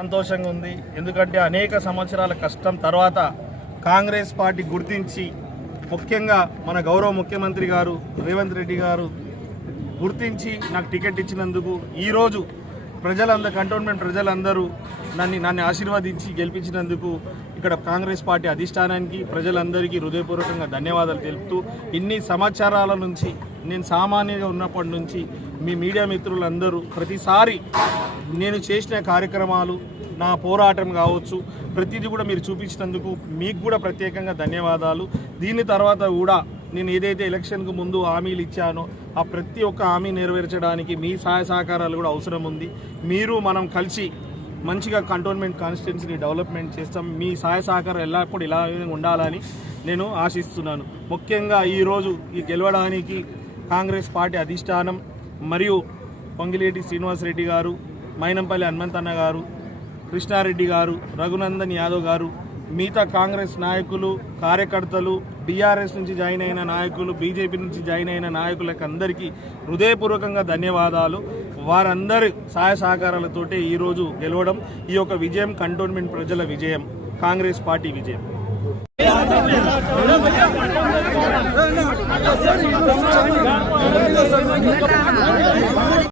సంతోషంగా ఉంది. ఎందుకంటే అనేక సంవత్సరాల కష్టం తర్వాత కాంగ్రెస్ పార్టీ గుర్తించి, ముఖ్యంగా మన గౌరవ ముఖ్యమంత్రి గారు రేవంత్ రెడ్డి గారు గుర్తించి నాకు టికెట్ ఇచ్చినందుకు ఈరోజు కంటోన్మెంట్ ప్రజలందరూ నన్ను ఆశీర్వదించి గెలిపించినందుకు ఇక్కడ కాంగ్రెస్ పార్టీ అధిష్టానానికి ప్రజలందరికీ హృదయపూర్వకంగా ధన్యవాదాలు తెలుపుతూ, ఇన్ని సంవత్సరాల నుంచి నేను సామాన్యంగా ఉన్నప్పటి నుంచి మీ మీడియా మిత్రులందరూ ప్రతిసారి నేను చేసిన కార్యక్రమాలు, నా పోరాటం కావచ్చు, ప్రతిదీ కూడా మీరు చూపించినందుకు మీకు కూడా ప్రత్యేకంగా ధన్యవాదాలు. దీని తర్వాత కూడా నేను ఏదైతే ఎలక్షన్కు ముందు హామీలు ఇచ్చానో ఆ ప్రతి ఒక్క హామీ నెరవేర్చడానికి మీ సహాయ సహకారాలు కూడా అవసరం ఉంది. మీరు మనం కలిసి మంచిగా కంటోన్మెంట్ కాన్స్టిట్యున్సీని డెవలప్మెంట్ చేస్తాం. మీ సహాయ సహకారం ఎల్లప్పుడూ ఇలా ఉండాలని నేను ఆశిస్తున్నాను. ముఖ్యంగా ఈరోజు ఈ గెలవడానికి కాంగ్రెస్ పార్టీ అధిష్టానం మరియు పొంగిలేటి శ్రీనివాసరెడ్డి గారు, మైనంపల్లి హనుమంతన్న గారు, కృష్ణారెడ్డి గారు, రఘునందన్ యాదవ్ గారు, మిగతా కాంగ్రెస్ నాయకులు, కార్యకర్తలు, బీఆర్ఎస్ నుంచి జాయిన్ అయిన నాయకులు, బీజేపీ నుంచి జాయిన్ అయిన నాయకులకు అందరికీ హృదయపూర్వకంగా ధన్యవాదాలు. వారందరి సహాయ సహకారాలతోటే ఈరోజు గెలవడం, ఈ యొక్క విజయం కంటోన్మెంట్ ప్రజల విజయం, కాంగ్రెస్ పార్టీ విజయం.